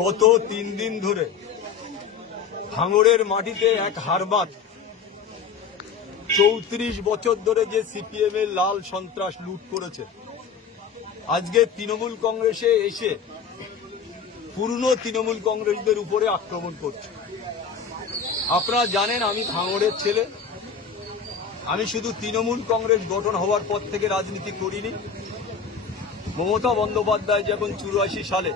গত তিন দিন ধরে ভাঙড়ের মাটিতে এক হারবাত। চৌত্রিশ বছর ধরে যে সিপিএম এর লাল সন্ত্রাস লুট করেছে। আজকে তৃণমূল কংগ্রেসে এসে পুরনো তৃণমূল কংগ্রেসদের উপরে আক্রমণ করছে। আপনারা জানেন আমি ভাঙড়ের ছেলে। আমি শুধু তৃণমূল কংগ্রেস গঠন হওয়ার পর থেকে রাজনীতি করিনি। মমতা বন্দ্যোপাধ্যায় যখন চুরাশি সালে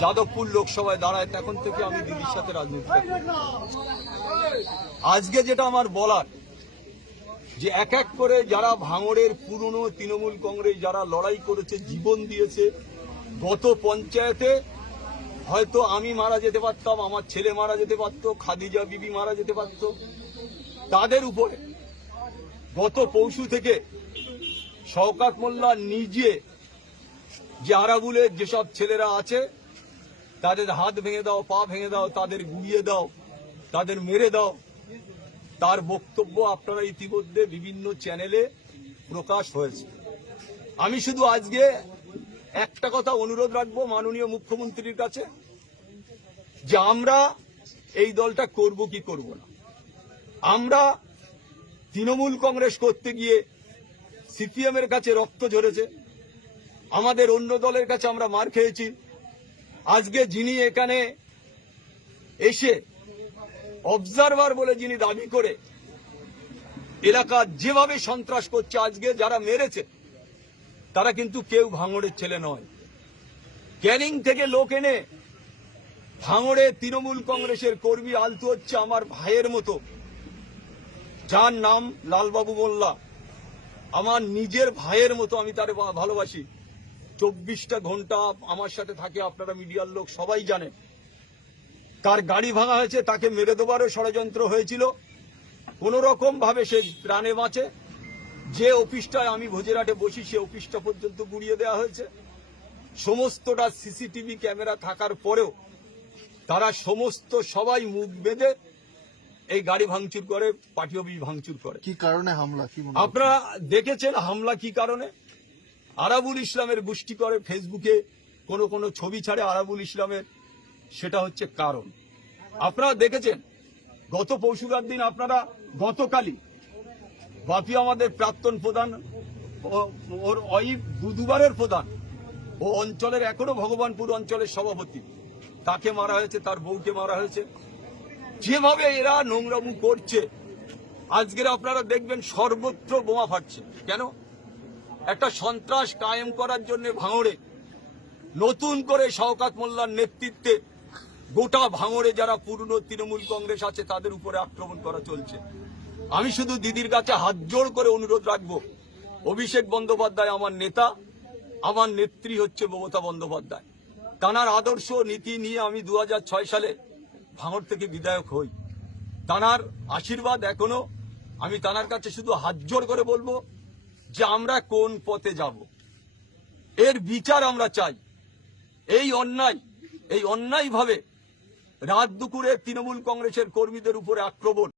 যাদবপুর লোকসভায় দাঁড়ায় তখন থেকে আমি দিদির সাথে রাজনীতি আজকে যেটা আমার বলার, যে এক এক করে যারা ভাঙড়ের পুরনো তৃণমূল কংগ্রেস, যারা লড়াই করেছে, জীবন দিয়েছে, গত পঞ্চায়েতে হয়তো আমি মারা যেতে পারতাম, আমার ছেলে মারা যেতে পারত, খাদিজা বিবি মারা যেতে পারত। তাদের উপরে গত পৌষু থেকে শওকাত মোল্লা নিজে যে আরাবুলের যেসব ছেলেরা আছে তাদের হাত ভেঙে দাও, পা ভেঙে দাও, তাদের গুড়িয়ে দাও, তাদের মেরে দাও। তার বক্তব্য আপনারা ইতিমধ্যে বিভিন্ন চ্যানেলে প্রকাশ হয়েছে। আমি শুধু আজকে একটা কথা অনুরোধ রাখব মাননীয় মুখ্যমন্ত্রীর কাছে, যে আমরা এই দলটা করব কি করব না। আমরা তৃণমূল কংগ্রেস করতে গিয়ে সিপিএম এর কাছে রক্ত ঝরেছে, আমাদের অন্য দলের কাছে আমরা মার খেয়েছি। আজকে যিনি এখানে এসে অবজারভার বলে যিনি দাবি করে এলাকা যেভাবে সন্ত্রাস করছে, আজকে যারা মেরেছে, তারা কিন্তু কেউ ভাঙড়ের ছেলে নয়। ক্যানিং থেকে লোক এনে ভাঙড়ে তৃণমূল কংগ্রেসের কর্মী আলতু হচ্ছে আমার ভাইয়ের মতো। যার নাম লালবাবু মোল্লা। আমার নিজের ভাইয়ের মতো আমি তার ভালোবাসি। চব্বিশটা ঘণ্টা আমার সাথে থাকে আপনারা মিডিয়ার লোক সবাই জানেন তার গাড়ি ভাঙা হয়েছে তাকে মেরে দেবারও ষড়যন্ত্র হয়েছিল। কোন রকম ভাবে সে প্রাণে বাঁচে। যে অফিসটায় আমি ভোজেরাটে বসি সে অফিসটা পর্যন্ত গুড়িয়ে দেওয়া হয়েছে। সমস্তটা সিসিটিভি ক্যামেরা থাকার পরেও তারা সমস্ত সবাই মুখ বেঁধে এই গাড়ি ভাঙচুর করে পার্টি অফিস ভাঙচুর করে। কি কারণে হামলা কি আপনারা দেখেছেন হামলা কি কারণে? আরাবুল ইসলামের গোষ্ঠী করে ফেসবুকে কোন কোন ছবি ছাড়ে আরাবুল ইসলামের, সেটা হচ্ছে কারণ। আপনারা দেখেছেন, গত পরশুকার দিন আপনারা, গতকালই বাপি আমাদের প্রাক্তন প্রধান ওর অইফ দু দুবারের প্রধান ও অঞ্চলের এখনও ভগবানপুর অঞ্চলের সভাপতি, তাকে মারা হয়েছে, তার বউকে মারা হয়েছে। যেভাবে এরা নোংরামু করছে, আজকের আপনারা দেখবেন সর্বত্র বোমা ফাটছে। কেন? একটা সন্ত্রাস কায়েম করার জন্য ভাঙড়ে নতুন করে শওকাত মোল্লার নেতৃত্বে গোটা ভাঙড়ে যারা পুরনো তৃণমূল কংগ্রেস আছে, তাদের উপরে আক্রমণ করা চলছে। আমি শুধু দিদির কাছে হাত জোড় করে অনুরোধ রাখব, অভিষেক বন্দ্যোপাধ্যায় আমার নেতা, আমার নেত্রী হচ্ছে মমতা বন্দ্যোপাধ্যায়। তানার আদর্শ নীতি নিয়ে আমি দু হাজার ছয় সালে ভাঙড় থেকে বিধায়ক হই। তানার আশীর্বাদ এখনও, আমি তানার কাছে শুধু হাত জোড় করে বলব যে আমরা কোন পথে যাব। এর বিচার আমরা চাই। এই অন্যায়, এই অন্যায়ভাবে রাত দুপুরে তৃণমূল কংগ্রেসের কর্মীদের উপরে আক্রমণ।